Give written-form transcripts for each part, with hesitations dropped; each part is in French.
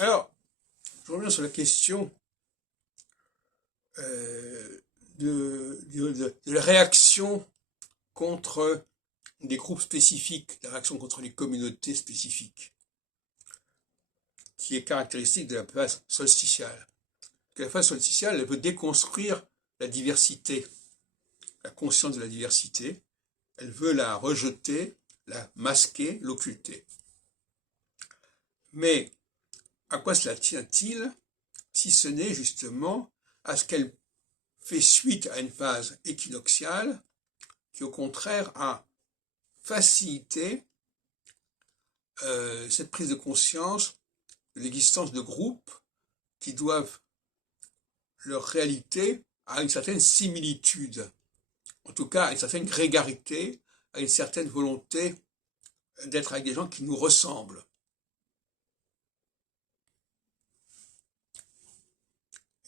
Alors, je reviens sur la question de la réaction contre des groupes spécifiques, la réaction contre les communautés spécifiques, qui est caractéristique de la phase solsticiale. La phase solsticiale, elle veut déconstruire la diversité, la conscience de la diversité, elle veut la rejeter, la masquer, l'occulter. Mais à quoi cela tient-il, si ce n'est justement à ce qu'elle fait suite à une phase équinoxiale qui, au contraire, a facilité cette prise de conscience de l'existence de groupes qui doivent leur réalité à une certaine similitude, en tout cas à une certaine grégarité, à une certaine volonté d'être avec des gens qui nous ressemblent.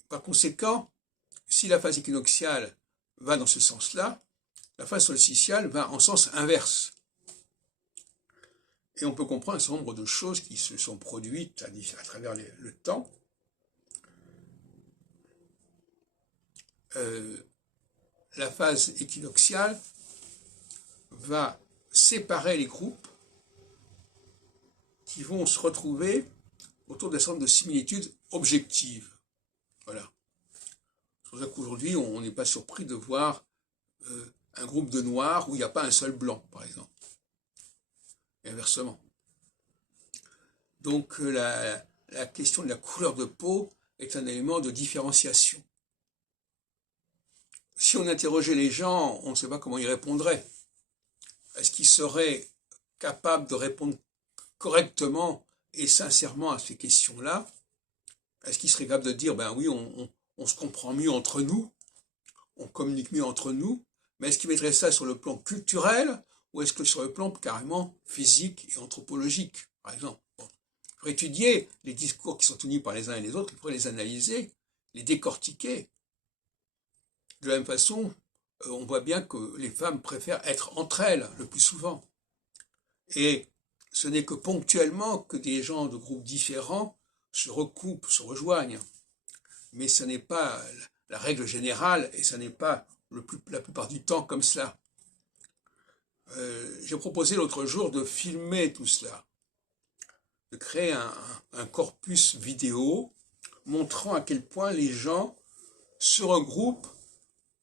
Par conséquent, si la phase équinoxiale va dans ce sens-là, la phase solsticiale va en sens inverse. Et on peut comprendre un certain nombre de choses qui se sont produites à travers le temps. La phase équinoxiale va séparer les groupes qui vont se retrouver autour d'un certain nombre de similitudes objectives. Voilà. C'est pour ça qu'aujourd'hui, on n'est pas surpris de voir un groupe de noirs où il n'y a pas un seul blanc, par exemple. Et inversement. Donc la question de la couleur de peau est un élément de différenciation. Si on interrogeait les gens, on ne sait pas comment ils répondraient. Est-ce qu'ils seraient capables de répondre correctement et sincèrement à ces questions-là? Est-ce qu'ils seraient capables de dire, ben oui, on se comprend mieux entre nous, on communique mieux entre nous, mais est-ce qu'ils mettraient ça sur le plan culturel ou est-ce que sur le plan carrément physique et anthropologique, par exemple? Bon. Pour étudier les discours qui sont tenus par les uns et les autres, il faudrait les analyser, les décortiquer. De la même façon, on voit bien que les femmes préfèrent être entre elles le plus souvent. Et ce n'est que ponctuellement que des gens de groupes différents se recoupent, se rejoignent. Mais ce n'est pas la règle générale et ce n'est pas la plupart du temps comme cela. J'ai proposé l'autre jour de filmer tout cela, de créer un corpus vidéo montrant à quel point les gens se regroupent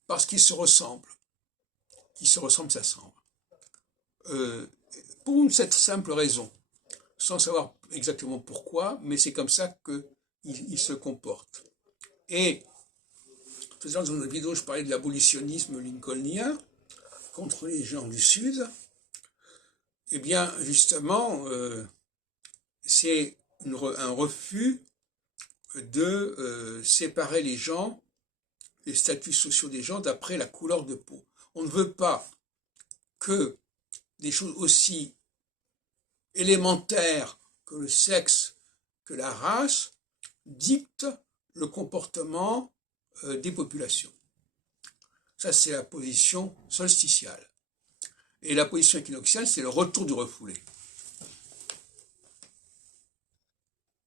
parce qu'ils se ressemblent. Qui se ressemblent s'assemblent. Pour cette simple raison, sans savoir exactement pourquoi, mais c'est comme ça qu'ils se comportent. Et, dans une vidéo, je parlais de l'abolitionnisme lincolnien contre les gens du Sud. Eh bien, justement, c'est un refus de séparer les gens, les statuts sociaux des gens, d'après la couleur de peau. On ne veut pas que des choses aussi élémentaires que le sexe, que la race, dictent le comportement des populations. Ça, c'est la position solsticiale. Et la position équinoxiale, c'est le retour du refoulé.